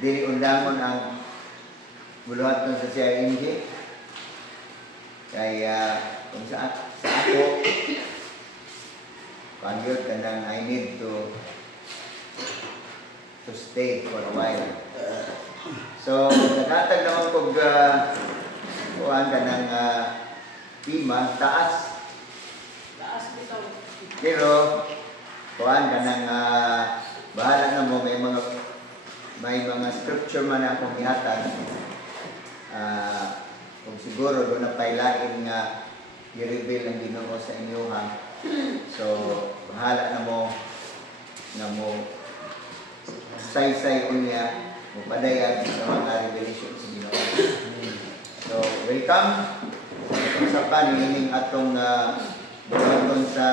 dili undangon ang buluhaton sa CIMG. Kaya kung sa ako, kangyod kanang I need to stay for a while. So, nagatag naman kong kuhaan ka ng pima, taas. Taas bitaw. Pero, kuhaan ka ng bahala na mo, may mga scripture man akong ihatag. Kung siguro doon na pailain nga i-reveal ang Ginoo sa inyo ha. So, bahala na mo say-say unya mo padayag sa mga revelation sa Ginoo. So, welcome sa panining atong buhaton sa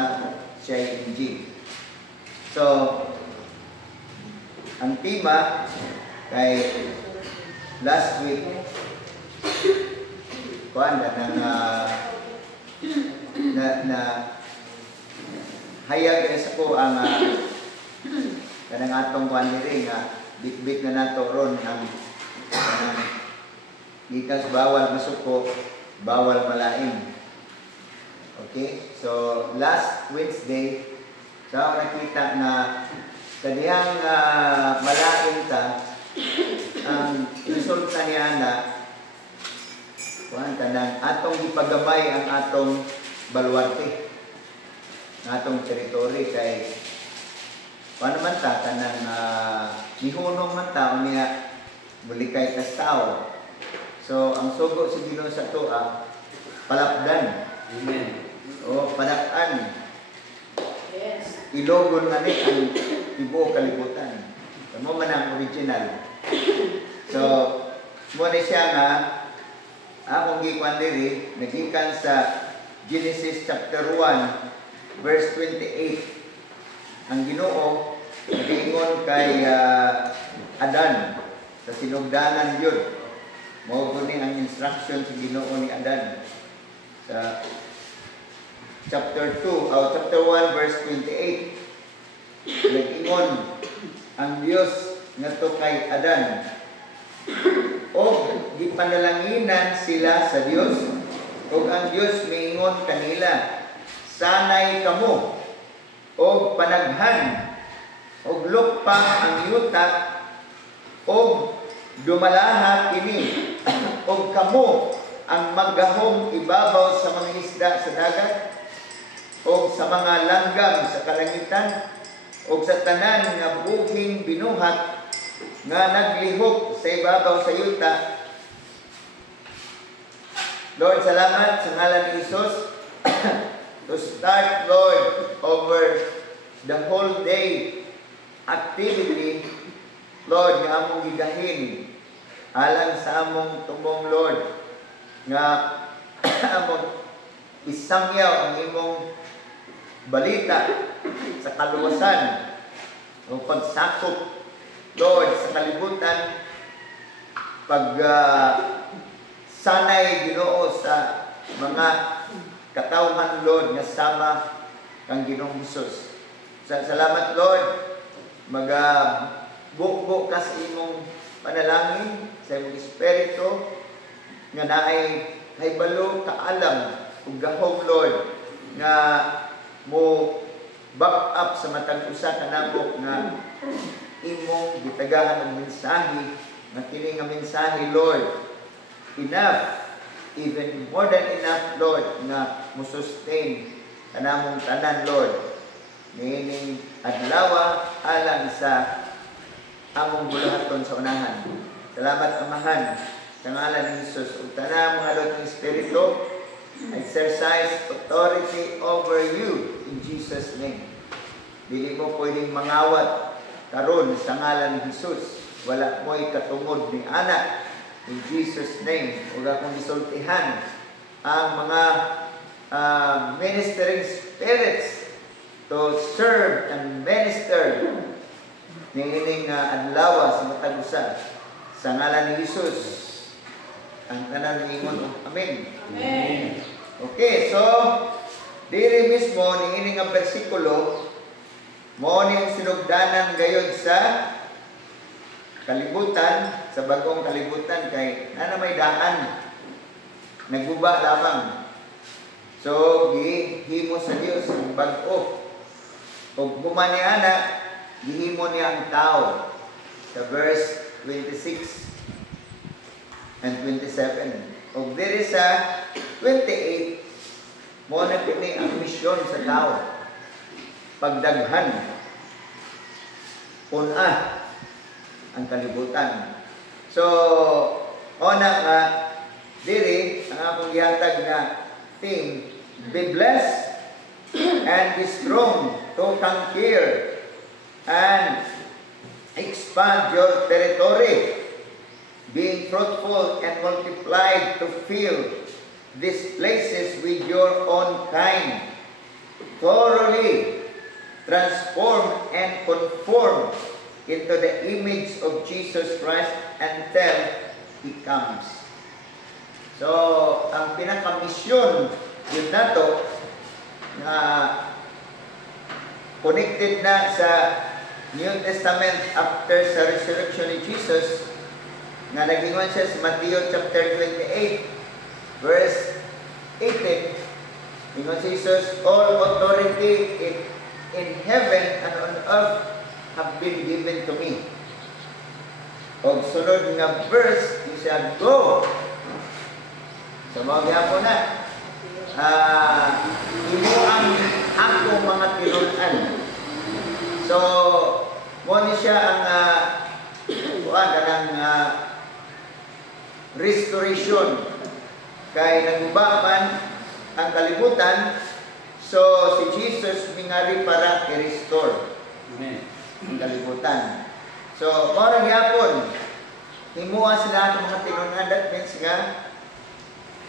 CIMG. So, ang tema kay last week kuan na hayag sa ko ang kanang atong kuan diri nga bit-bit na nato ron ang gikas bawal masuko, bawal malain. Okay? So last Wednesday sa nakita na kadiyang malain ta ang resulta niya na kuan kanang atong ipagamay ang atong baluarte, ang atong teritoryo kay paano man ta kanang gihunong man ta unya bulikay kas tao. So ang sugo sa Ginoo sa tuwa palapdan. Amen. O padak-an. Yes. Ilogon na ni ang tibuok kalibutan. Kamo man ang original. So mo ni siya nga akong gikuan diri nagikan sa Genesis chapter 1 verse 28. Ang Ginoo giingon kay Adan sa sinugdanan yun. Mao guni ang instruction sa Ginoo ni Adan sa chapter 1 verse 28. Nag-ingon ang Dios ngadto kay Adan o gipanalanginan sila sa Dios o ang Dios miingon kanila sanay kamo o panaghan o lukpa ang yuta o dumalaha kini o kamo ang maggahom ibabaw sa mga isda sa dagat o sa mga langgam sa kalangitan o sa tanan nga buhing binuhat nga naglihok sa ibabaw sa yuta. Lord, salamat sa ngalan ni Jesus to start, Lord, over the whole day activity, Lord, nga among gigahin alang sa among tumong, Lord, nga among isangyaw ang imong balita sa kaluwasan o pagsakop, Lord, sa kalibutan, sanay Ginoo sa mga katawhan, Lord, nga sama kang Ginoong Hesus. Salamat, Lord, mag-bukbo ka sa imong panalangin, sa imong Espiritu, nga naay haybalo kaalam ug gahom, Lord, nga mo back up sa matag usa ka namo nga imong gitagahan ang mensahe, nga kini nga mensahe, Lord, enough, even more than enough, Lord, na mo sustain kanamong tanan, Lord, niining adlaw alang sa among buluhaton sa unahan. Salamat, Amahan, sa ngalan ni Jesus. Ug tanan mga Lord ng Espiritu, exercise authority over you in Jesus' name. Dili mo pwedeng mangawat karon sa ngalan ni Jesus. Wala mo'y katungod ni anak in Jesus' name. Ug akong gisultihan ang mga ministering spirits to serve and minister niining adlaw sa matag usa sa ngalan ni Jesus. Ang tanan ingon, amen. Amen. Okay, so diri mismo niining ang bersikulo mo ning sinugdanan gayud sa kalibutan, sa bagong kalibutan kay na may daan. Nagguba lamang. So, gihimo sa Dios ang bag-o. Ug bumani ana, gihimo niya ang tao. Sa verse 26 and 27. Ug diri sa 28, mo na kini ang misyon sa tao. Pagdaghan. Una ang kalibutan. So, una nga diri ang akong gihatag na theme, be blessed and be strong to conquer and expand your territory, being fruitful and multiplied to fill these places with your own kind, thoroughly transform and conform into the image of Jesus Christ until He comes. So, ang pinaka-misyon yun nato na connected na sa New Testament after sa resurrection ni Jesus, na nagingon siya sa Matthew chapter 28, verse 18. Ingon si Jesus, all authority in heaven and on earth have been given to me. O sunod nga verse, he said, go! So, mga po na, imo ang akong mga tinunan. So, mo ni siya ang restoration. Kay nagbaban ang kalibutan, so si Jesus mingari para i-restore ang kalibutan. So, parang yapon, himuha sila ang mga tinunan. That means nga,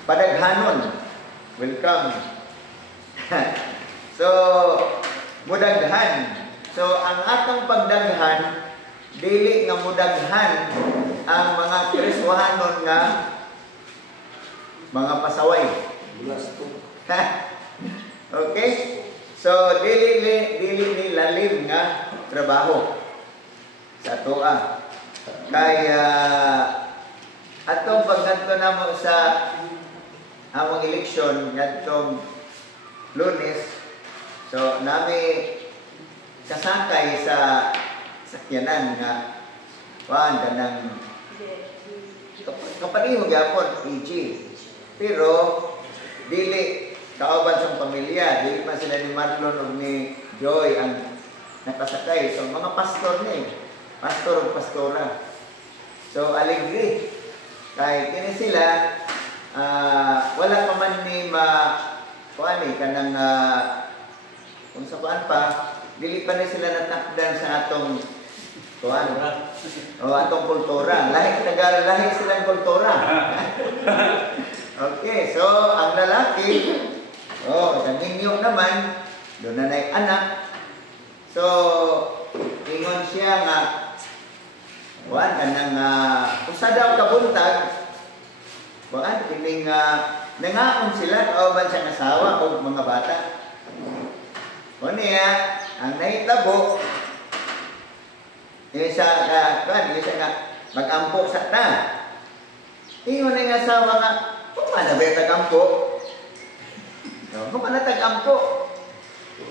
padaghanon. Welcome. So, mudaghan. So, ang atong pagdaghan, dili nga mudaghan ang mga Kristohanon nga mga pasaway. Okay? So, dili ni lalim nga trabaho sa toa. Kaya atong pagganto namo sa among eleksyon ngadtong Lunes, so nami kasakay sa sakyanan nga kanang kapareho gyapon EG, pero dili kauban sa pamilya, dili pa sila ni Marlon ug ni Joy ang nakasakay. So mga pastor ni, pastor ug pastora. So alegre kay kini sila wala pa man ni kuan ni kanang kung sa kuan pa, dili pa ni sila natakdan sa atong kuan o atong kultura. Lahi silang kultura. Okay, so ang lalaki, nagingyo naman, doon na anak. So, ingon siya nga, kuan kanang usa daw kabuntag, kuan kining nangaon sila kauban sa asawa o mga bata. O niya, ang nahitabo, isa nga mag-ampo sa ta. Ingon na nga asawa nga, kung ano ba yung tag-ampo? Kung ano tag-ampo?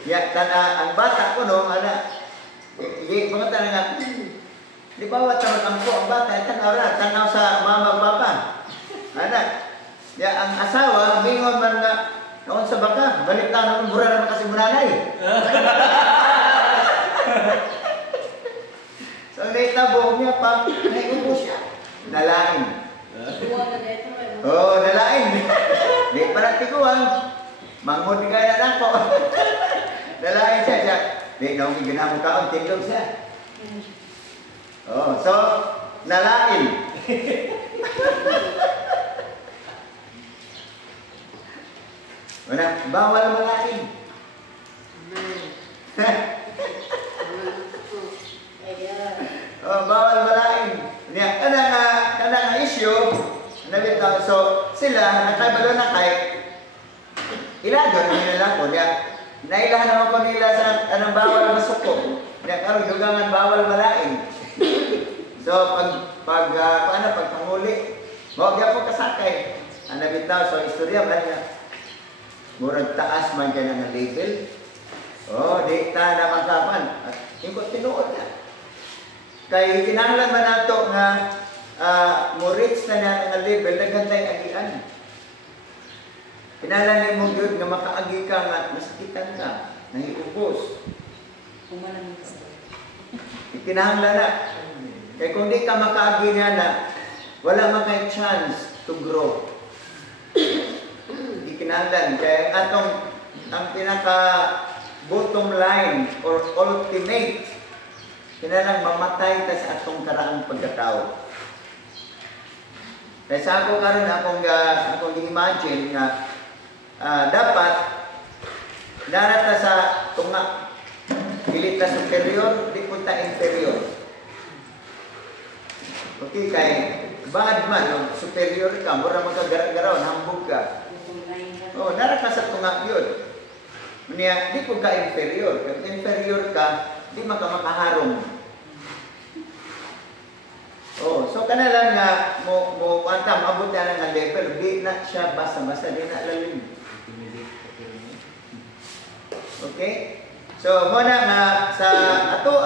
Ang bata ko no, mga tanong nga, di ba wata mag-ampo ang bata? Tanaw sa mama papa. Ang asawa, mingon man nga, noon sa baka, balik na naman, mura naman kasi munanay. So, naitabo niya pa, naiubo siya. Nalain. Nalain. Di pa natikuan. Mangod ka na lang po. Nalain siya. Di na akong ginamong kaon, tindog siya. So, nalain. Bawal malain. Bawal malain. Kanang issue, so sila, nakabalo na kay, ilagan nila ko, nailahan naman ko nila sa anong bawal masuko. Karon dugangan bawal malain. So pag panguli, mo gyud po kasakay. Ang nabitaw sa istorya man nga murag taas man kay nga label. Oh, di ta na makapan. At ingkot tinuod na. Kay kinahanglan man nato nga mo reach na nga level nagantay agian. Kinahanglan mo gyud nga makaagi ka nga masakitan ka, nahiubos. Kinahanglan na. Kaya kung di ka makaagi na, wala man kay chance to grow. Di kinahanglan. Kaya ang pinaka bottom line or ultimate, kinahanglan mamatay ka sa atong karaang pagkatao. Kaya sa ako karon akong imagine nga dapat narata sa tunga dili ta superior, di punta inferior. Okay, kay bad man, superior ka, mura magkagaraw, hambog ka. Oh, nara ka sa tunga yun. Niya, di po ka inferior. Kung inferior ka, di makaharong. Oh, so kana lang nga mo kwanta maabot na nga level, di na siya basta-basta, di na lalim. Okay? So, muna nga sa ato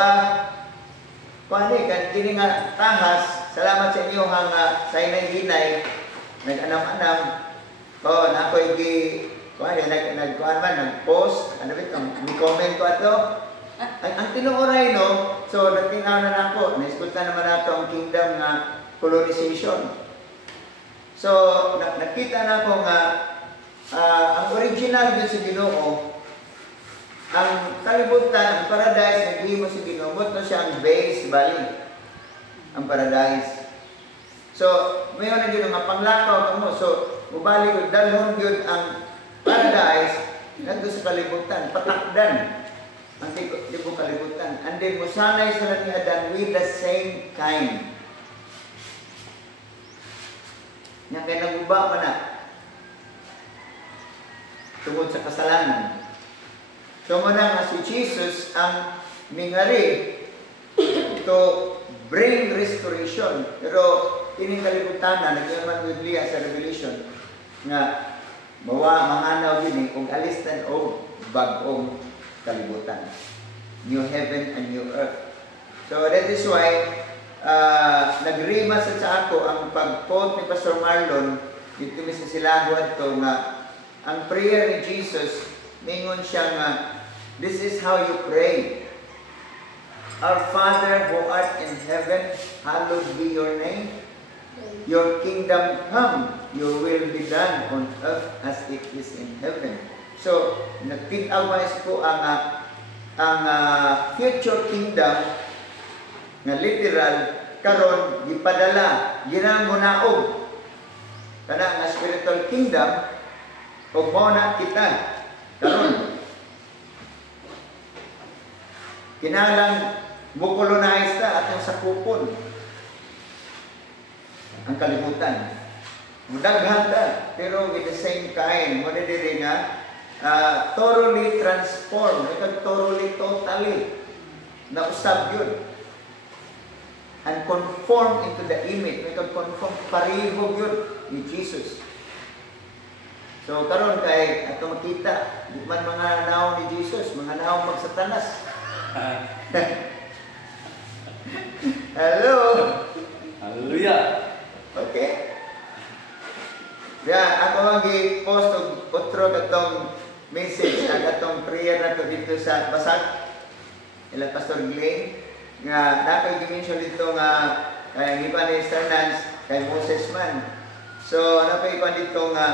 kan kini nga tahas, salamat sa inyo nga sa hinay-hinay, nag-anam-anam. Oh, na ako'y nag-post, ano ba ito, comment ko ato. Ang tinuoray, no? So, nagtinaw na ako, naiskulta naman nato ang kingdom nga colonization. So, nakita na ako nga, ang original din sa Ginoo, ang kalibutan, ang paradise, naghimo sa Ginoo, na siya ang base valley, ang paradise. So, mayon na yun nga panglakaw mo. So, mubalik ko, dalhon yun ang paradise, nandun sa kalibutan, patakdan ang tibong kalibutan. And then, musanay sila ni Adan with the same kind. Nga kaya naguba man na tungod sa kasalanan. So, muna nga si Jesus ang mingari to bring restoration. Pero, ining kalibutan na, nagyaman with Leah sa Revelation, nga, manganaw din kung alistan o bagong kalibutan. New heaven and new earth. So, that is why, nagrima sa ako ang pag-quote ni Pastor Marlon, dito mi sa Silago ato nga, ang prayer ni Jesus, ningon siya nga, this is how you pray. Our Father who art in heaven, hallowed be your name. Your kingdom come, your will be done on earth as it is in heaven. So, nagtinawas ko ang future kingdom nga literal karon gipadala ginamunaog kana nga spiritual kingdom ug mao na kita karon kinahanglan mo colonize ta atong sakupon ang kalibutan. Mudaghan ta, pero with the same kind, mo na diri nga thoroughly transformed, thoroughly, totally nausab yun. And conform into the image, conform pareho yun ni Jesus. So karon kay ato makita, di man mga naong ni Jesus, mga naong magsatanas. Hello. Hallelujah. Okay. Ako ang i-post og otro katong message ang atong prayer nato dito sa Basag. Ila Pastor Glenn nga nakoy gi-mention dito nga kay iba ni Sternans kay Moses man. So ano pa ikon dito nga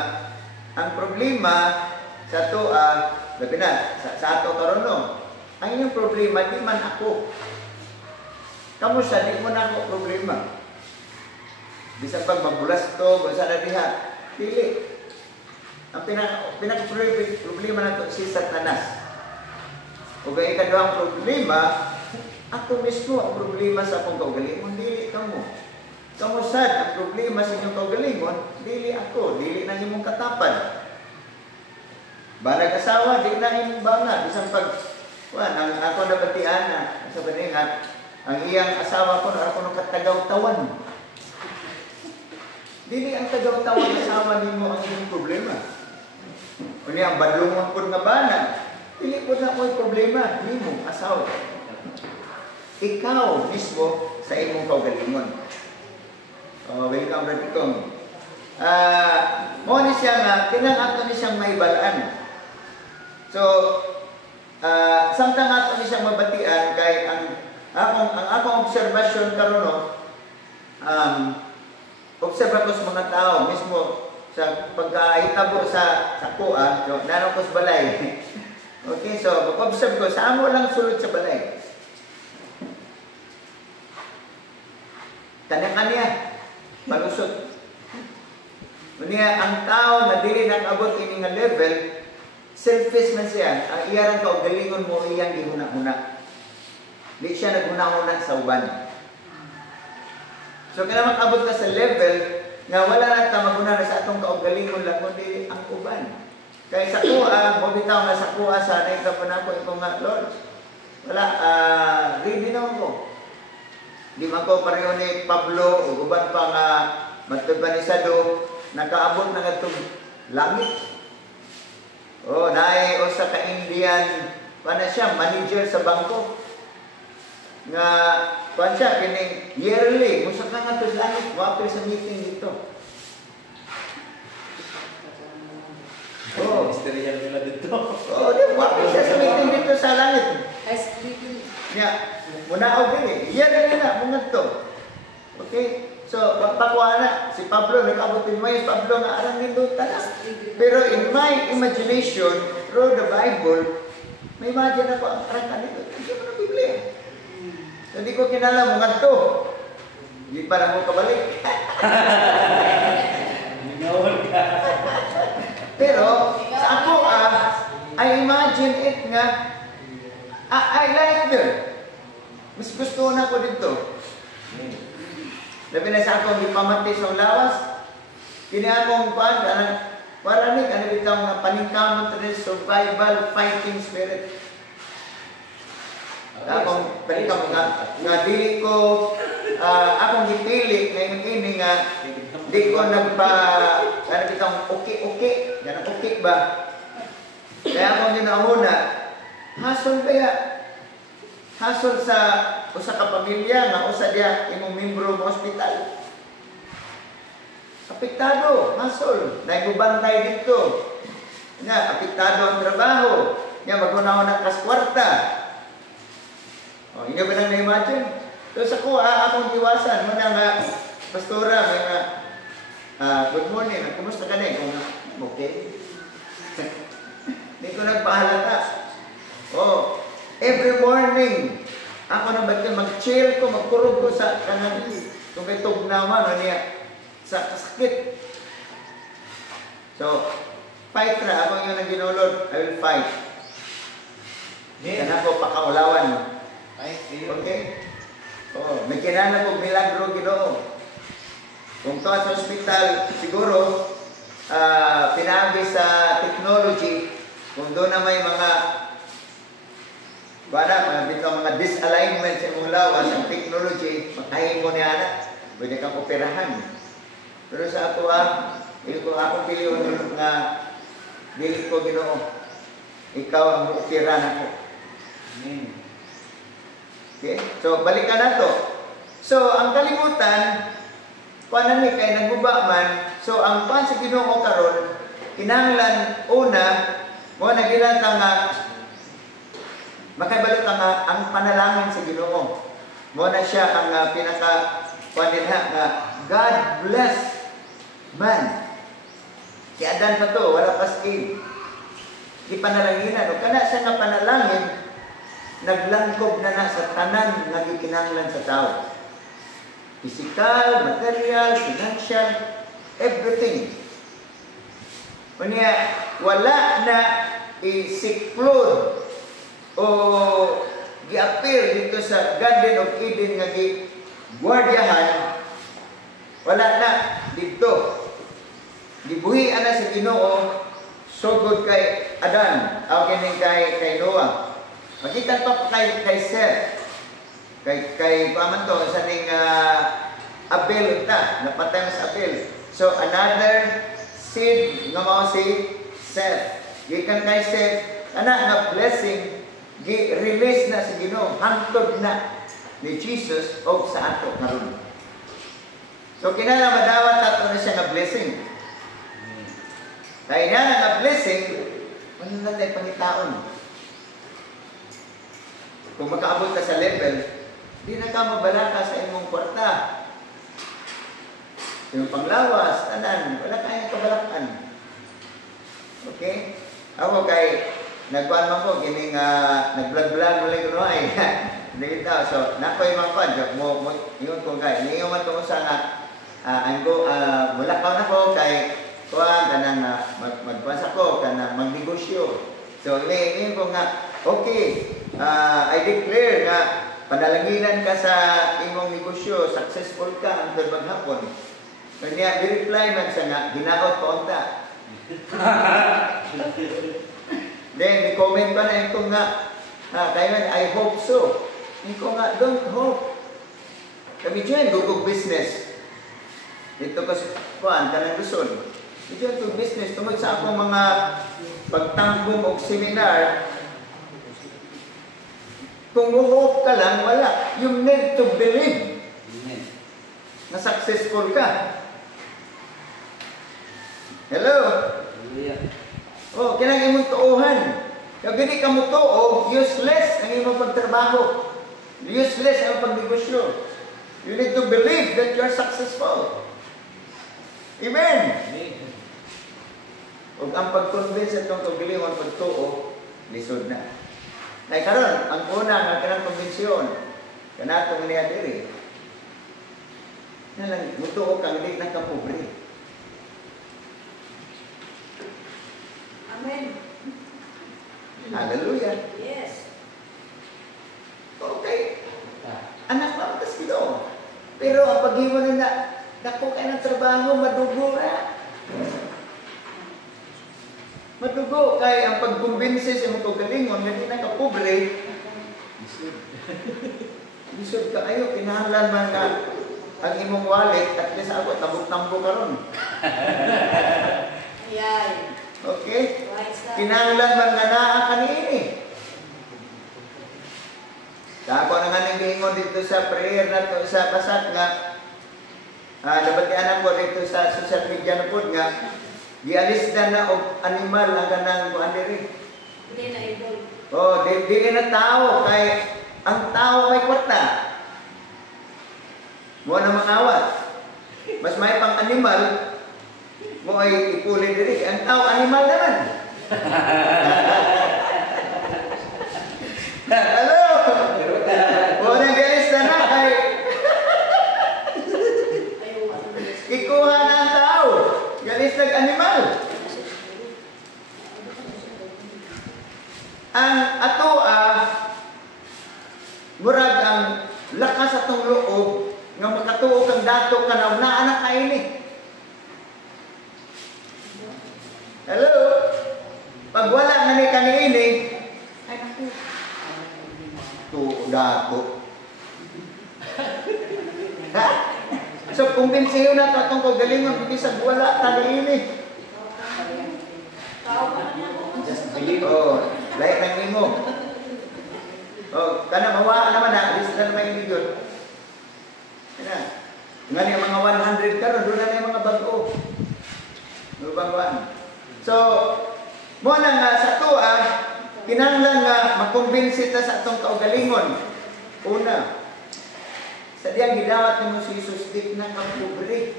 ang problema sa to labi na sa ato karon no. Ang inyong problema di man ako. Kamusta di mo na ako problema. Bisan pag mabulas to, basta na diha, dili. Ang pinaka-problema na ito, si Satanas. O kaya ikaduhang problema, ako mismo ang problema sa akong kaugalingon, dili ka mo. Kamusad, ang problema sa inyong kaugalingon, dili ako, dili na imong katapan. Banag asawa, di na imong banga. Bisan pag, ako nabatian na, sabi nga, ang iyang asawa ko na ako nung katagaw-tawan. Dili ang tagaw-tawan asawa nimo ang iyong problema. Kung ang badlungon po nga bana, dili po na ko'y problema nimo asawa. Ikaw mismo sa imong kaugalingon. Welcome, Brother Kong. Mo ni siya nga, tinang-ato ni siyang maibalaan. So, samtang ato ni siyang mabatian, kay ang akong obserbasyon karon obserba ko sa mga tao, mismo sa pagkahitabo sa kuha, so, nanon ko sa balay. Okay, so, pag-observe ko, sa amo lang sulod sa balay. Kanya-kanya, malusot. Unya, ang tao na dili nakabot ini nga level, selfish man siya. Ang iyarang kaugalingon mo, iyang gihuna-huna. Di siya naghuna-huna sa uban. So, kaya makabot ka sa level nga wala na ka maguna na sa atong kaugalingon lang, kundi ang uban. Kaya sa kuha, mo bitaw nga sa kuha, sana ikaw na ko ikaw nga, Lord. Wala, ready na ako. Di man ko pareho ni Pablo, o uban pa nga matugbanisado, nakaabot na nga itong langit. Naay o sa ka-Indian, paano siya, manager sa bangko. Nga, paano siya, kining yearly, musa ka nga ito sa langit, wapil sa meeting dito. Ministerial nila dito. Wapil siya sa meeting dito sa langit. Nga, muna ako din yearly na, mga ito. Okay? So, pakuha na, si Pablo, nag-abutin mo yung Pablo nga arang nindutan na. Pero in my imagination, through the Bible, may imagine ako ang arang kanito. Hindi mo na Biblia. Hindi ko kinala mga ito. Hindi pa na mo kabalik. Pero, sa ako, I imagine it nga, I like them. Mas gusto na ko dito. Labi na sa akong ipamati sa lawas, kini akong para ni bitaw nga paningkamot rin survival fighting spirit. Akong paningkamot nga dili ko akong gipili ngayon ini nga di ko bitaw okay ganang okay ba. Kaya akong ginahuna hasol sa usa ka pamilya nga usa diya imong membro mo hospital. Apektado, hasol, naigubantay dito. Nga, apektado ang trabaho. Nga, magunaw na kas kwarta. Inyo ba nang na-imagine? So sa kuha, akong iwasan mo na nga, pastora, may nga, good morning, kumusta ka na? Okay. Hindi ko nagpahalata. Every morning, ako na ba't mag-chill ko, magkurog ko sa kanan. Kung may tugnaman, sa kasakit. So, fight na. Ako yung nang ginulod, I will fight. Yan ako pakaulawan. Okay? May kinana ko milagro Ginoo. Kung to sa hospital, siguro, pinabi sa technology, kung doon na may mga mga disalignment sa imong lawas, ang technology, makahin mo niya na, pwede kang operahan. Pero sa ako, akong pilihan nga, dili ko Ginoo, ikaw ang operahan ako. Okay? So, balikan na to. So, ang kalimutan, paano ni kay naguba man, so, ang pan sa Ginoo karon, kinahanglan una, mo na ginata nga, makaibalik nga ang panalangin sa Ginoo. Mo na siya ang pinaka-panilha nga, God bless man. Kaya Adan pa to, wala pas in. Di panalanginan. O kana siya nga panalangin, naglangkob na sa tanan nga gikinahanglan sa tao. Physical, material, financial, everything. Unya, wala na i-seclude o gi-appear dito sa Garden of Eden nga gi-guardiyahan. Wala na dito. Gibuhian na sa Ginoo sugod kay Adan, o kini kay Noah. Makita pa kay Seth. Kay paman to, sa ning Abel ta, napatay mo sa Abel. So another seed nga mao si Seth. Gikan kay Seth, ana nga blessing gi-release na sa Ginoo, hangtod na ni Jesus og sa ato karon. So kinala madawat ato na siya nga blessing. Kaya na nga blessing, wala na tayo pangitaon. Kung makaabot ka sa level, di na ka mabalaka sa imong kwarta. Yung panglawas, tanan, wala kayong kabalakan. Okay? Ako kay, nagkuhan man ko, kining nag-vlog-vlog ulit ko ay. Hindi ito. So, nakoy man ko, yun ko kay, ngayon man ko sa nga, wala ka na ko kay, kuhan, kanang magpasa ko, kanang magnegosyo. So, ngayon ko nga, okay, I declare na panalanginan ka sa imong negosyo, successful ka ang maghapon. Kanya, i-reply man siya nga, ginaot pa unta. Then, i-comment pa na ito nga, kaya nga, I hope so. Ito nga, don't hope. Kami dyan, gugog business. Dito kasi, kuhan, kanang Luzon. Dito ito business, tungkol sa akong mga pagtambong o seminar, kung hope ka lang, wala. You need to believe na successful ka. Hello? Oh, kinang imong tuuhan. Kung hindi ka mo tuo, useless ang imong pagtrabaho. Useless ang pagnegosyo. You need to believe that you are successful. Amen? Ug ang pag-convince itong kagalingon pagtuo, lisod na. Nay karon, ang una nga kanang konbensyon, kanatong niya diri. Nalang mutuo kang di na ka pobre. Amen. Hallelujah. Yes. Okay. Anak lang tas Ginoo. Pero ang paghimo na dako kay ng trabaho madugo ra. Madugo kay ang pagkumbinse sa imong kagalingon nga di na ka pobre. Lisod ka ayo kinahanglan man na ang imong wallet at least ako tambok-tambok karon. Ayan. Okay? Right side. Kinahanglan man nga naa kaniini. Ako na nga nang giingon dito sa prayer na to sa pasat nga nabatian ako dito sa social media na po nga gialis na og animal ang kanang kuan diri. Hindi na idol. Oh, dili na tao kay ang tao may kwarta. Mo na mangawat. Mas may pang animal mo ay ipuli diri. Ang tao animal naman. Hello. Mo na gialis na kay ikuha na ang tao. Galis nag-animal. Ang atoa, murag ang lakas atong loob nga makatuo kang dato ka na anak kaini. Hello? Pag wala nga ni kaniini, ay naku. Tuo dato. Ha? So, kumbinsiyo na ito itong kagalingon, bisag wala, taliini. Tao ka na niya mo. Just believe. Oh, lahat ng imo. Oh, kana mawa naman na, alis na naman yung yun. Yan. Nga niya mga 100 karon, doon na yung mga bago. Lubang-buwan. So, mo na nga sa tuwa, kinahanglan nga makumbinsi ta sa atong kaugalingon. Una, sa diyang gidawat ni mo si Jesus, di na kang pobre.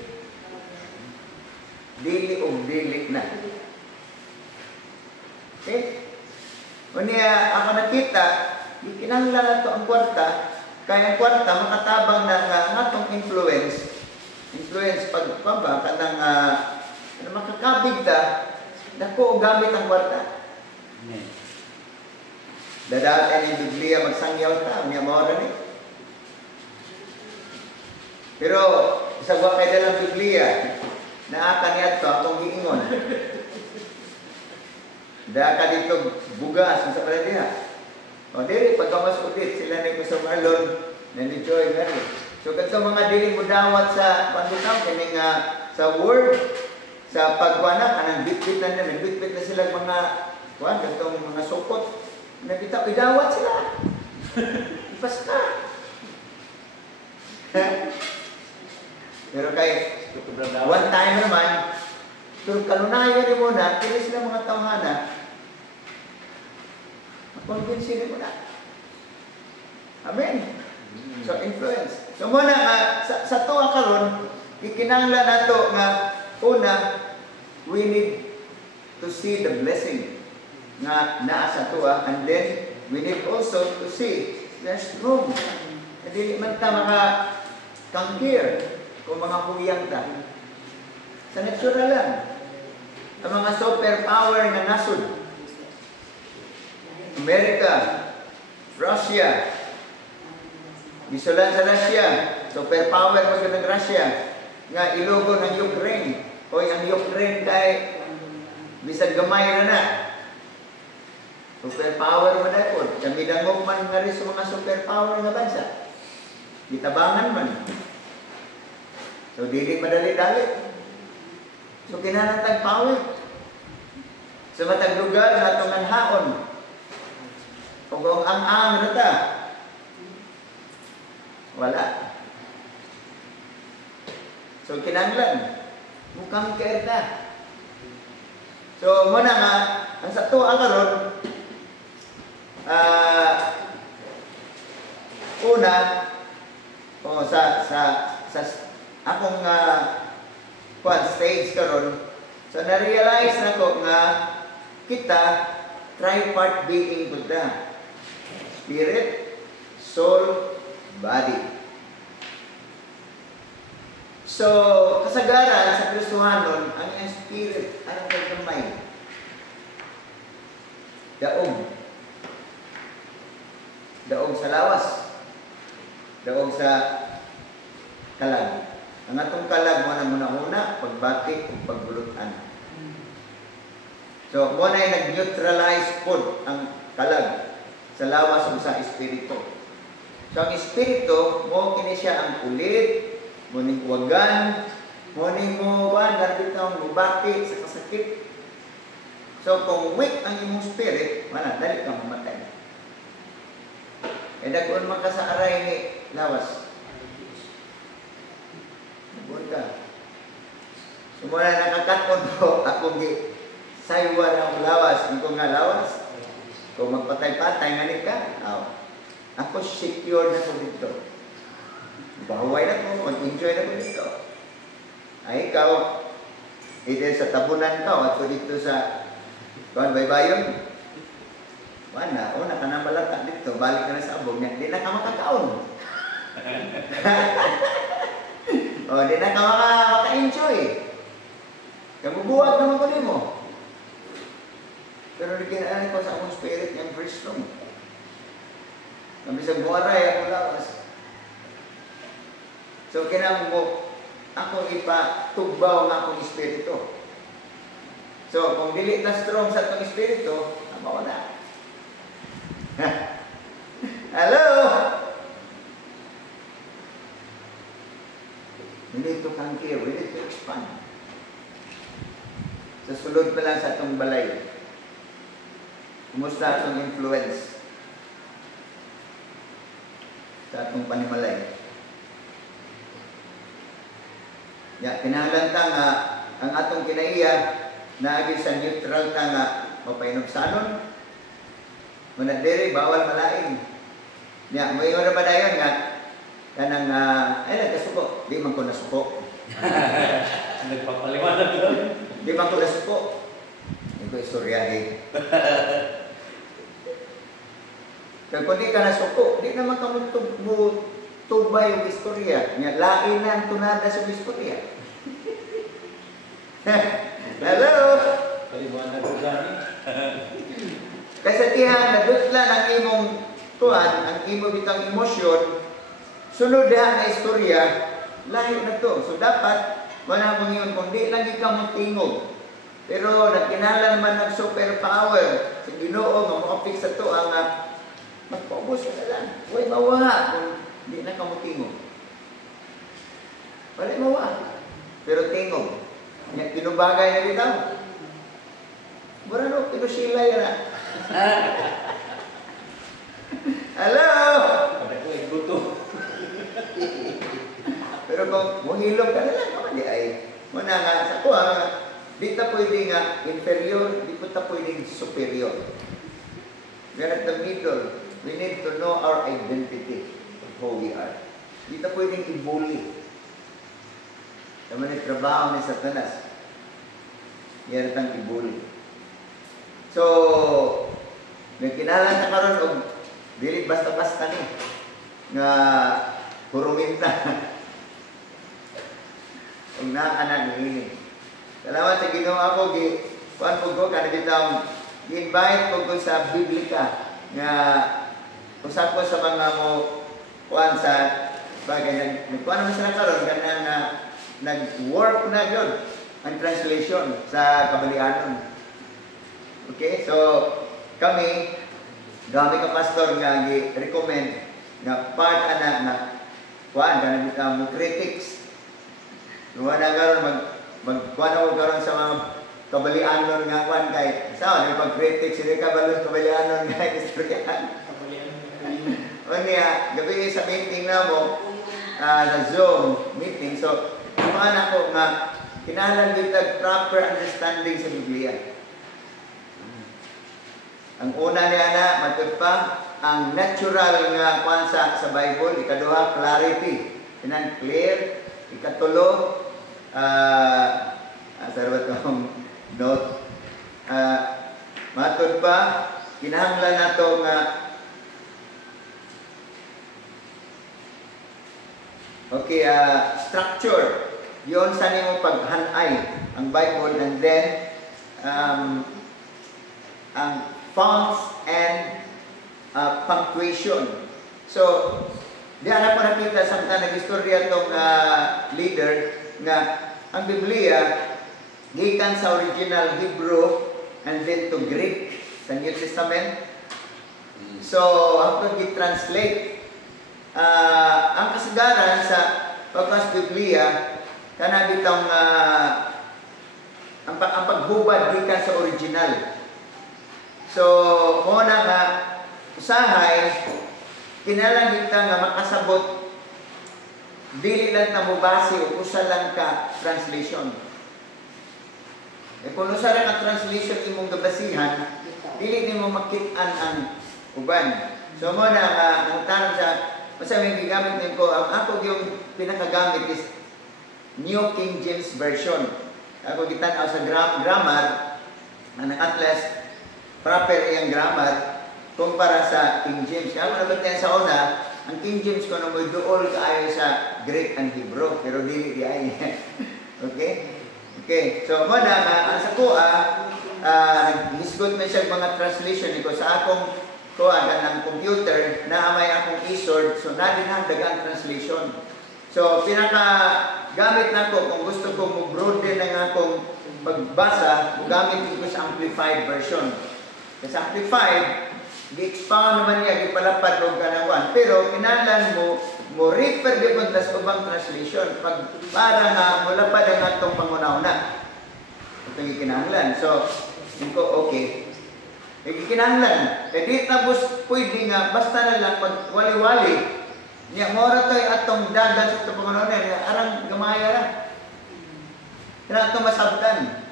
Dili o dili na. Okay? O niya, ako nakita, di kinahanglan na ito ang kwarta, kaya ang kwarta makatabang na nga atong influence pagpamba ka ng makakabig ta, dako o gamit ang kwarta. Amen. Dadaan yung Biblia, magsangyaw ta, niya mawala ni. Pero, sa wakay dalang Biblia, naaka niya ito, akong giingon. Daka dito bugas, sa pala diha. O, diri, pagkamas ulit, sila na ko sa Marlon, Na-enjoy nga rin. So, kato mga dili mo dawat sa pagkitaw, kini nga sa word, sa pagwana, anang bitbit na nila, bitbit na sila mga, kuwan, katong mga sukot. Nabitaw, idawat sila. Ipas ka. Pero kay, one time naman, pero kanunayan rin mo na, kaya sila mga tawhana, makonvinsin mo na. Amen. So, influence. So, muna sa tuwa karon, ikinanglan nato nga, una, we need to see the blessing nga naa sa tuwa, and then, we need also to see there's room. Hindi man ta makakangkir kung mga huyang ta. Sa natural lang. Ang mga superpower na nasod. Amerika, Russia, gisulan sa Russia, superpower mo ng Russia, nga ilogo ng Ukraine. O ang Ukraine kay bisag gamay na. Superpower man na po. Kamidangog man nga rin sa mga superpower nga bansa. Gitabangan man. So, dili madali-dali. So, kinahanglan power. Sa matag lugar na itong anhaon. Kung ang na ta, wala. So, kinahanglan. Mukhang kairta. So, muna nga, ang sa tuwa karon, una, sa akong stage karon, so na-realize na ko nga kita tripart being Buddha. Spirit, soul, body. So, kasagaran sa Kristohanon, ang iyang spirit, anong pagkamay? Daog. Daog sa lawas. Daog sa kalag. Ang atong kalag mo na muna-muna, pagbati o pagbulutan. So, mo na yung nag-neutralize food ang kalag sa lawas o sa espiritu. So, ang espiritu, mo kini siya ang kulit, mo ning wagan, mo ning mo darbit ang bubati sa kasakit. So, kung weak ang imong spirit, wala, dali kang mamatay. E dagon man ka sa aray ni lawas. Nagbuon ka. Sumula nakakaton ko, akong saywa na ang lawas. Ang kong nga lawas. Kung magpatay-patay nga ka, ako secure na ko dito. Bahuway na ko, mag-enjoy na ko dito. Ay ikaw, either sa tabunan ka, at ko dito sa baybayon. Wala, una ka na malata dito, balik ka na sa abog niya, di na ka makakaon. Di na ka maka-enjoy. Kamubuwag naman ko din mo. Pero naginaan ko sa akong spirit ng very strong. Nabisag buwaray ako lawas. So, kinang mo, ako ipatugbaw ng akong espiritu. So, kung dili na strong sa akong espiritu, tama na. Hello? We need to conquer, we need to expand. Sa sulod pa lang sa atong balay. Kumusta atong influence sa atong panimalay? Kinahanglan ta nga ang atong kinaiya naagi sa neutral ta nga mapainom-sanon. Muna diri bawal malaing. Mo ingon ba dayon nga kanang nagkasuko, di man ko nasuko. Nagpapaliwanag doon. Di man ko nasuko. Hindi ko istoryahin. Kaya kung di ka nasuko, di naman ka mo tubay yung istorya. Lain na ang tunada sa istorya. Hello? Paliwanag ko gani. Kasi tihan, nadutlan ang imong tuwan, ang imong bitang emosyon, sunod na ang istorya, layo na to. So dapat, wala mong yun, kung di lagi ka mong tingog. Pero nagkinala naman ng superpower sa Ginoo, makapik sa to, ang magpaubos ka na lang. Huwag mawaha. Kung Hindi na ka mo tingog. Wala mo pero tingog. Tinubagay na bitaw. Mura no, pinusila yan na. Hello! Pada ko ay buto. Pero kung muhilog ka na lang, naman di ay. Muna nga, sa ko di ta pwede nga inferior, di po ta pwede superior. We are at the middle. We need to know our identity of who we are. Di ta pwedeng i-bully. Naman yung trabaho ni Satanas. Yan ang i-bully. So, nagkinalan na karon og dili basta-basta ni nga hurungin na. Ang naanak ni salamat sa Ginoo ako kuan ko kana bitang invite ko sa Biblika nga usap ko sa mga mo kuan sa bagay nagkuan naman sila karon kana na nag-work na gyud ang translation sa Kabalianon. Okay, so kami gamit ka pastor nga gi-recommend nga part ana na kuan kana bitang mo critics. Luwa na karon magkuan ako karon sa mga Kabalianon nga kuan kay sao ni pag-critics ni Kabalianon nga istoryahan. Unya, gabi sa meeting na mo, sa Zoom meeting, so kumaan ako nga kinahanglan bitag proper understanding sa Biblia. Ang una niya na matud pa ang natural nga kuan sa Bible, ikaduha clarity, kinang clear, ikatulo sarwa tong note. Matud pa kinahanglan nato nga okay, structure. Yon sa nimo paghanay ang Bible, and then ang fonts and punctuation. So, diyan ako nakita sa mga nag-istorya itong leader na ang Biblia gikan sa original Hebrew and then to Greek sa New Testament. So, after gi-translate ang kasagaran sa pagkas Biblia kana bitong ang paghubad gikan sa original. So, muna nga usahay kinahanglan kita nga makasabot dili lang ta mo base o usa lang ka translation. Kung usa lang ang translation imong gabasihan, dili nimo makit-an ang uban. So muna nga ang tanong sa basta may gigamit nito, ang ako yung pinakagamit is New King James Version. Ako gitan-aw sa grammar, ang atlas, proper iyang grammar, kumpara sa King James. Kaya ako nabagtayan sa una, ang King James ko na may duol kaayo sa Greek and Hebrew, pero dili di ay. Okay? Okay, so muna nga, ang sa kuha, naghisgot na siya mga translation ko sa akong kuha ng computer na may akong e-sword, so na din ang dagang translation. So, pinaka-gamit na ko, kung gusto ko mo-broaden ng akong pagbasa, gamit ko sa Amplified version. Kasi Amplified, gi-expound naman niya, gipalapad o kanawan. Pero, kinahanglan mo refer di punta sa ubang translation, para nga mulapad ang atong pangunauna. Ito yung kinahanglan. So, hindi ko, okay. Kinahanglan. E di tapos pwede nga, basta na lang, pag wali-wali, niya, mora to'y atong dagan sa itong pangunauna, arang gamaya na. Kaya ito masabtan.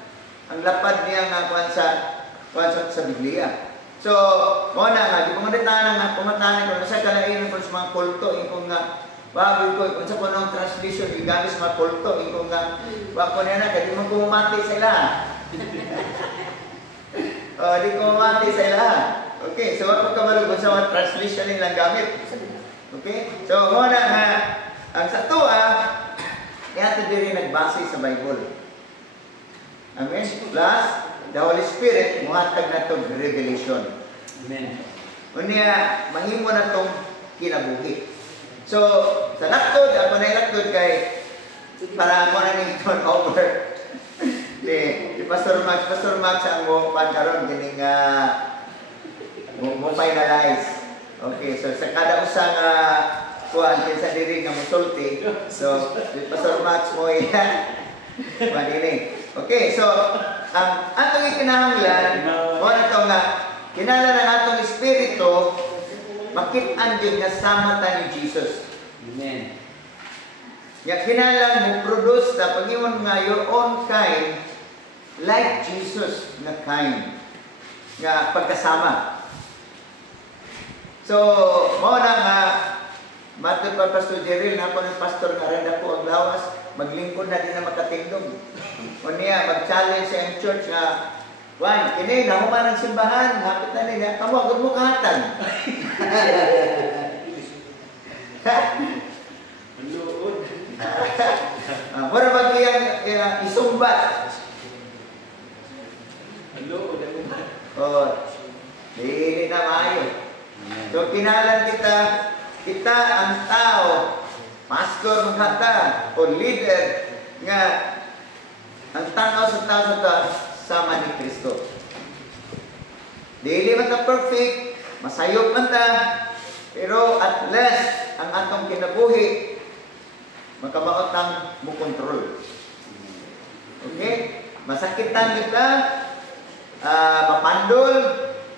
Ang lapad niya nga kuwan sa Biblia. So, muna nga, di pumatanan nga, pumatanan ko, nasa kalain ko sa mga kulto, yung nga, bago ko, kung sa punong translation, igamit sa mga kulto, yung nga, wako na na, di mo kumati sila. Di kumati sila. Okay, so wako kamalugod sa mga translation nilang gamit. Okay, so muna nga, ang sa tuwa, kaya ito din nagbase sa Bible. Amen? Plus, the Holy Spirit, muhatag na itong revelation. Amen. Unya, mahimo na itong kinabuhi. So, sa laktod, ako na ilaktod kay para mo na ning turn over. Di Pastor Max ang mo pankaron gining mo finalize. Okay, so sa kada usang kuan kinsa diri nga musulti. So, si Pastor Max mo yan. Madini. Okay, so ang atong ikinahanglan mo na to nga kinala ng atong espiritu makit-an gyud nga sama ta ni Jesus. Amen. Nga kinahanglan mo produce na pag-ingon nga your own kind like Jesus nga kind nga pagkasama. So, mao na nga matod pa Pastor Jeril na ako ng pastor nga rin ako ang lawas maglingkod na din na makatingdog. O niya mag-challenge sa yung church nga Juan, kini nahuman ng simbahan, hapit na nila, kamo agad mo kahatan. Mura ba kaya isumbat? Oh, hindi na maayo. So, kinalan kita ang tao, pastor maghata, o leader, nga ang tanaw sa tao sama ni Kristo. Dili man ta perfect, masayop man ta, pero at least ang atong kinabuhi makamaotang mo control. Okay? Masakitan kita, mapandol,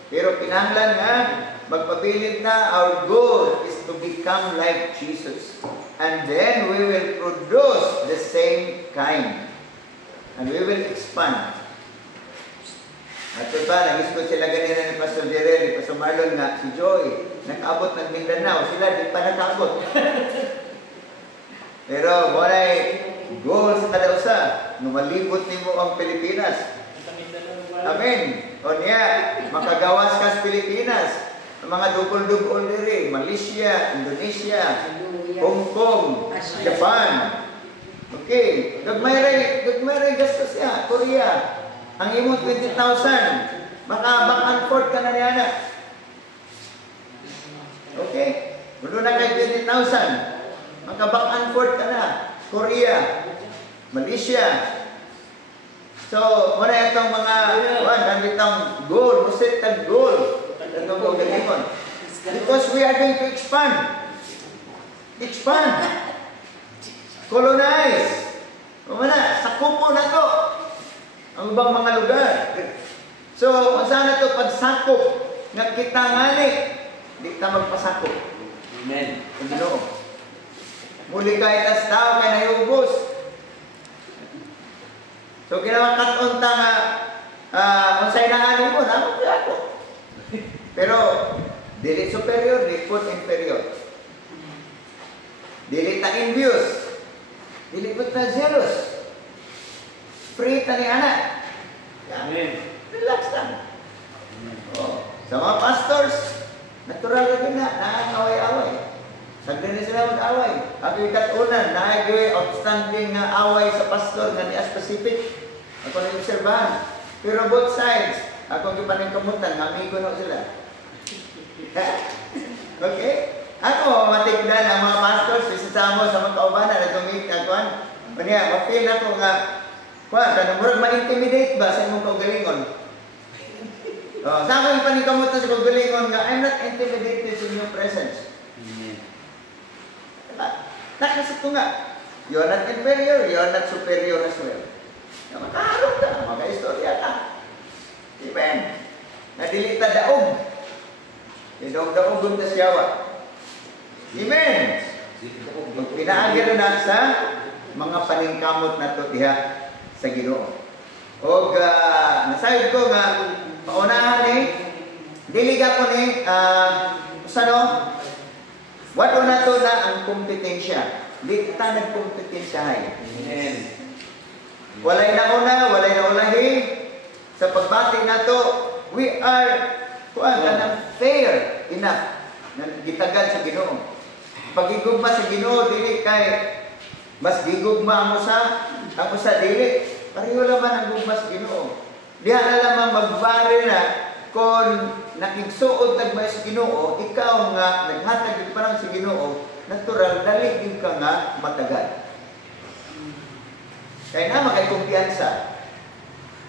pero kinahanglan nga magpabilin na. Our goal is to become like Jesus. And then we will produce the same kind. And we will expand. At ba, nag-isgot sila ganina ni Pastor Jerel, ni Pastor Marlon nga, si Joy, nakaabot ng Mindanao, sila di pa nakaabot. Pero walay goal sa kada usa, numalibot nimo ang Pilipinas. Amen. O niya, makagawas ka sa Pilipinas. Ang mga dugol-dugol diri, Malaysia, Indonesia, Hong Kong, Japan. Okay, gagmay ray gastos siya, Korea. Ang imo 20,000, baka back and forth ka na niya na. Okay? Gulo na kay 20,000. Maka back and forth ka na. Korea, Malaysia. So, muna itong mga itong goal, musit tag goal. Itong goal ganyan. Because we are going to expand. Expand. Colonize. Muna, sakupo na to. Ang ibang mga lugar. So, kung saan na ito pagsakop nga kita ngani, di ka magpasakop. Amen. Ginoo. Muli ka itas tao kay nayubos. So, ginawa katon ta nga kung sa inaani mo, naman ko ako. Pero, dili superior, di put inferior. Dili ta envious. Dili put ta jealous. Free ta ni anak. Amen. Relax lang. Oh. Sa mga pastors, natural na naangaway-away. Sagdi na sila mag-away. Ako yung katunan, naagaway outstanding na away sa pastor nga niya specific. Ako na yung obserbahan. Pero both sides, akong ipaningkamutan, amigo na sila. Okay? Ako, matignan ang mga pastors, isasama sa mga kaubanan na tumit, kakuan. Mania, mapil na ko nga, kuan, kanamurag ma-intimidate ba sa imong kaugalingon? Sa akin paningkamutan sa kaugalingon nga, I'm not intimidated in your presence. Nakasip ko nga, you are not inferior, you are not superior as well. Makaharap ka, maka-istorya ka. Amen. Nadili ta daog. Daog-daog ta siyawa. Amen. Pinaagir na sa mga paningkamot na ito diha sa Ginoo. O nasayod ko nga, paunahan diliga ko wato na to na ang kompetensya. Di ta nagkompetensyahay. Amen. Walay nauna, walay naulahi. Sa pagbati na to, we are fair enough na gitagal sa Ginoo. Pagigugma sa Ginoo, dili kay mas gigugma mo ang usa dili. Pareho naman ang gugma sa Ginoo. Diha na lamang magbari na kung nakigsuod tagmay sa Ginoo, ikaw nga naghatag parang sa Ginoo, natural dali gyud ka nga matagal. Kaya na makay kumpiyansa.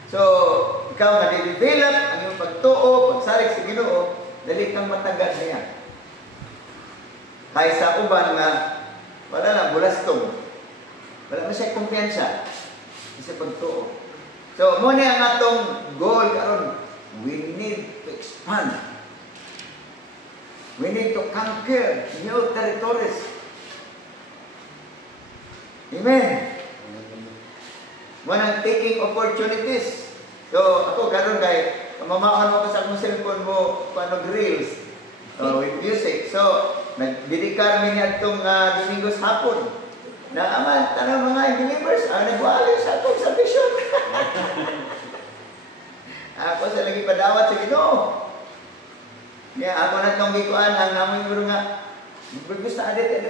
So, ikaw nga develop ang iyong pagtuo, pagsalig sa Ginoo, dali kang matagal niya. Kaysa uban nga, wala na, bulastong. Wala mo siya kumpiyansa. Isa pagtuo. So, muna ang atong goal karon. We need to expand. We need to conquer new territories. Amen. Muna taking opportunities. So, ako karon kay mamaon mo ko sa akong cellphone mo paano grills with music. So, nagdedikar mi niadtong Domingos hapon. Na aman tanang mga believers nagwali sa atong salvation. Ako sa lagi padawat sa Ginoo. Kaya ako na itong gikuan ang namoy mo nga gusto adit.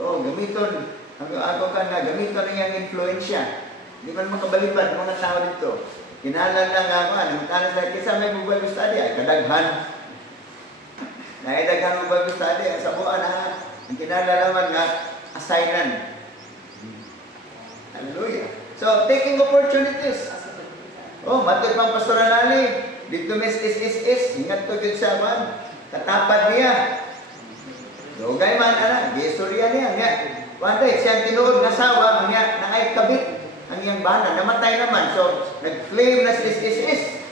Oh, gamiton. Ako ka na gamiton ang iyang influensya. Di man makabalibad mga tao dito. Kinalan lang ako, ang tanas na kisa may Bible study, ay kadaghan. Naidaghan Bible study, sa buwan na, ang kinalalaman nga, assignan. Hallelujah. So, taking opportunities. Oh, matod pang pastoral nali, dito mes is, ingat to dito sa man, katapad niya. Dugay man, gistorya niya, niya. Panday, siyang tinuod na sawa, niya, naay kabit. Ang iyang bana, namatay naman. So, nag-claim na si is.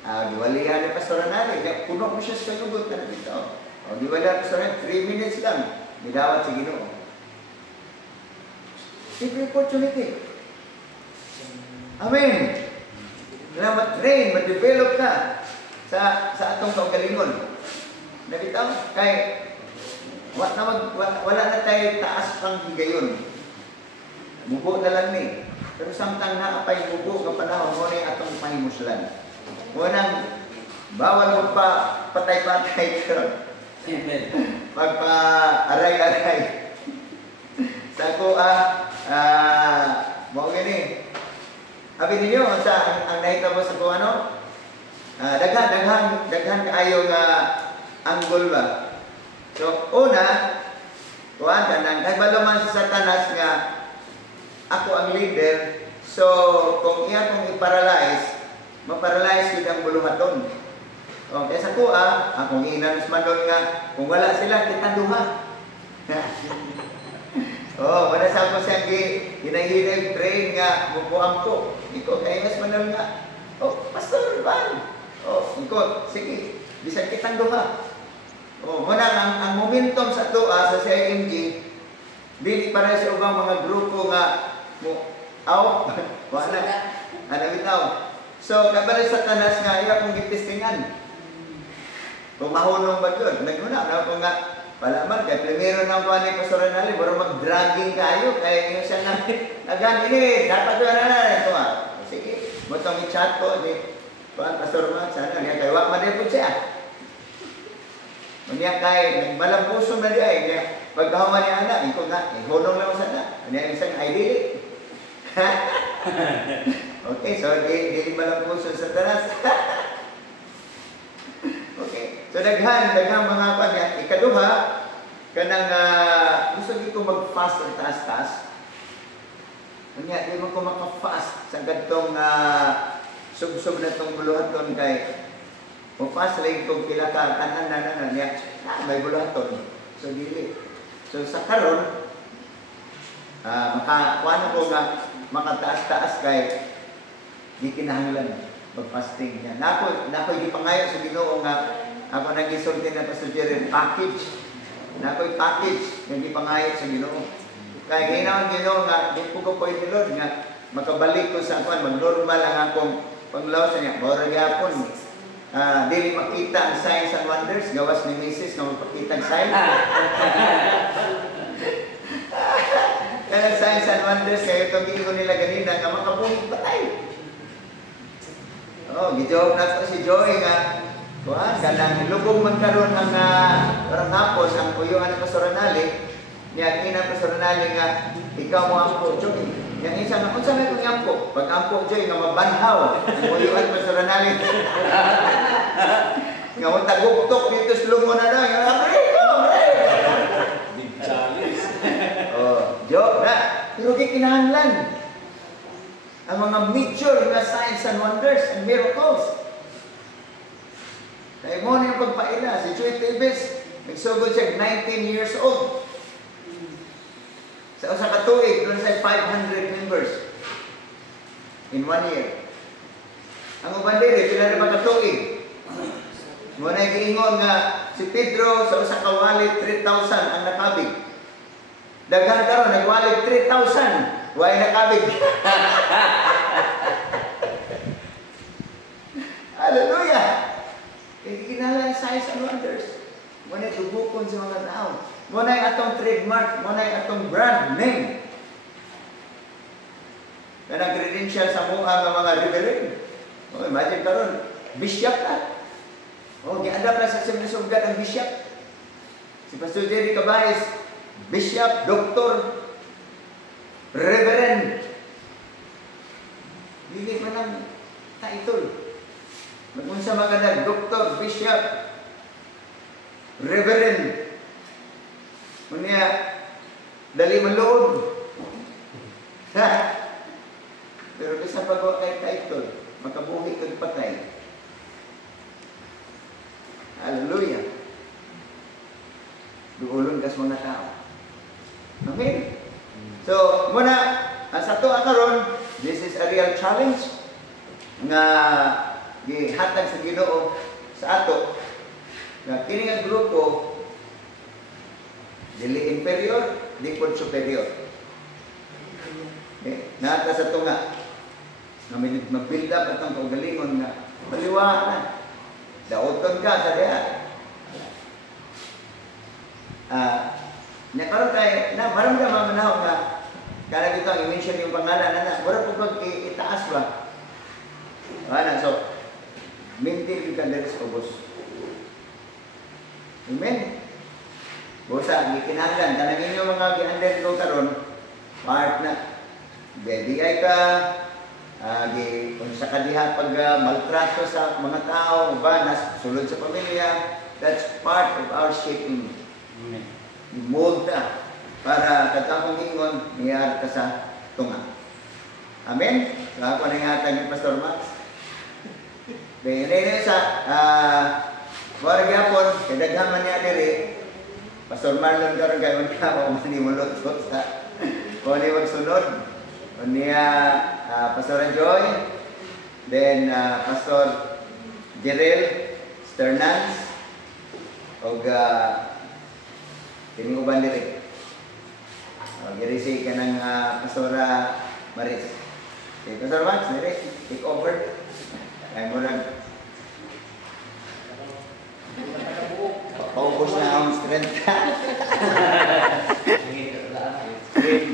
Diwalihan ni Pastor Anali. Puno mo siya sa kanugot na dito. Diwalihan Pastor Anali, 3 minutes lang. Nidawat si Ginoo. Simple opportunity. Amen. Na ma-train, ma-develop ka sa atong kaugalingon. Nabitaw, kay wala na tayo taas pang higayon. Mubo na lang ni. Pero samtang naapay mubo ng panahon mo ni atong pahimuslan. Munang bawal mo pa patay-patay ka. Magpa-aray-aray. Sa ko mo gani. Sabi ninyo ang nahita mo sa ko ano? Daghan kaayo nga anggol ba. So una, kuan kanang nagbaluman sa Satanas nga ako ang leader, so kung iya kong i-paralyze, ma-paralyze yun ang buluhaton. Kaya sa kuha, akong inanos man doon nga, kung wala sila, kita duha. Wala sa ako siyang hinahinay train nga, mupuang ko. Ikaw, kaya mas man doon nga, Pastor Urban. Ikaw, sige, bisan kitang duha. Muna, ang momentum sa tuwa, sa CIMG, dili para sa ubang mga grupo nga, wala. Bitaw. So, kabalik sa tanas nga, iya kong gitistingan. Kung mahunong ba yun? Nagmuna, ako nga, wala man, kaya primero ng kuha ni Pastor Anali, baro mag-dragging kayo, kaya yun siya na, agan, ini, dapat yun na, ito nga. Sige, butong i-chat ko, Pastor Man, sana, kaya kayo, wak madipod siya. Maniya kay, nagbalampuso na di ay, pagkahuman niya anak, ikaw nga, hunong lang sana. Ano yung isang idea? Okay, so di malampuso sa tanas. Okay, so daghan mga kanya. Ikaduha, kanang gusto ko mag-fast ang taas-taas. Kanya, di mo ko maka-fast sa gantong sub-sub na itong buluhaton kay fast lang kung pila ka kanan na niya. May buluhaton. So, dili. So, sa karon makakuha ko nga makataas-taas kay di kinahanglan mag-fasting niya. Nako'y di pangayo sa Ginoo nga ako nag-isulti na Pastor Jerry package. Nako'y package nga di pangayo sa Ginoo. Kaya ginawan Ginoo nga di ko pwede Lord nga makabalik ko sa akuan mag-normal ang akong panglawas niya. Mora gyapon. Dili makita ang signs and wonders gawas ni Mrs. nga magpakita ang sign. Kaya signs and wonders kayo itong gingo nila ganina nga makabuhig patay. Gijoke na ko si Joey nga kuhan kanang lubog man karon ang parang hapon ang kuyuan ng Pastor Anali niya ina Pastor Anali nga ikaw mo ampo Joey. Yang isa nga unsa may kung ampo pag ampo Joey nga mabanhaw ang kuyuan ng Pastor Anali. Nga mo taguktok dito sa lumo na daw nga Big challenge. Joke na. Pero kinahanglan ang mga major na signs and wonders and miracles. Kaya mo na yung pagpaila. Si Chuy Tibes, Nagsugod siya 19 years old. Sa usa ka tuig, doon sa 500 members in 1 year. Ang uban diri, pila na ba ka tuig? Muna giingon nga si Pedro sa usa ka wallet 3,000 ang nakabig. Daghan karon nagwallet 3,000, way nakabig. Hallelujah. Kaya kinala signs and wonders. Muna tubukon sa mga tao. Muna yung atong trademark, muna yung atong brand name. Kanang credential sa mukha ng mga reverend. Oh, imagine karon, bishop na. Oh, giadap na sa sinusugat ang bishop. Si Pastor Jerry Cabayes, bishop, doktor, reverend. Dili man ang title. Magunsa mga doktor, bishop, reverend. Unya, dali maluod. Pero kasi pag kay title, makabuhi kag patay. Hallelujah. Duulon kas mga tao. Okay? So, muna, sa tuwa karon, this is a real challenge nga gihatag sa Ginoo sa ato na kini nga grupo dili inferior, di pod superior. Okay? Nata sa tunga na mag-build up atong kaugalingon nga maliwaan. Dauton ka sa diha. Karon kay na maramdaman manahog nga kana dito ang i-mention yung pangalan na wala po pag itaas ba. Ana so maintain ka diri sa ubos. Amen. Bosa gikinahanglan kanang inyo mga gi-under ko karon part na BDI ka kung sa kadiha pag maltrato sa mga tao ba sulod sa pamilya, that's part of our shaping. Amen. Mold ta para katapong ingon niyar ka sa tunga. Amen. So ako na ihatag ni Pastor Max. Dahil sa wala gyapon kay daghan niya diri Pastor Marlon karon kay man ka mo manimulot sa ko ni magsunod. Unya Pastor Joy, then Pastor Jerel Sternans, og kining uban diri. Diri si kanang Pastora Maris. Okay, Pastor Max, diri take over. Ay mo lang. Paubos na ang strength.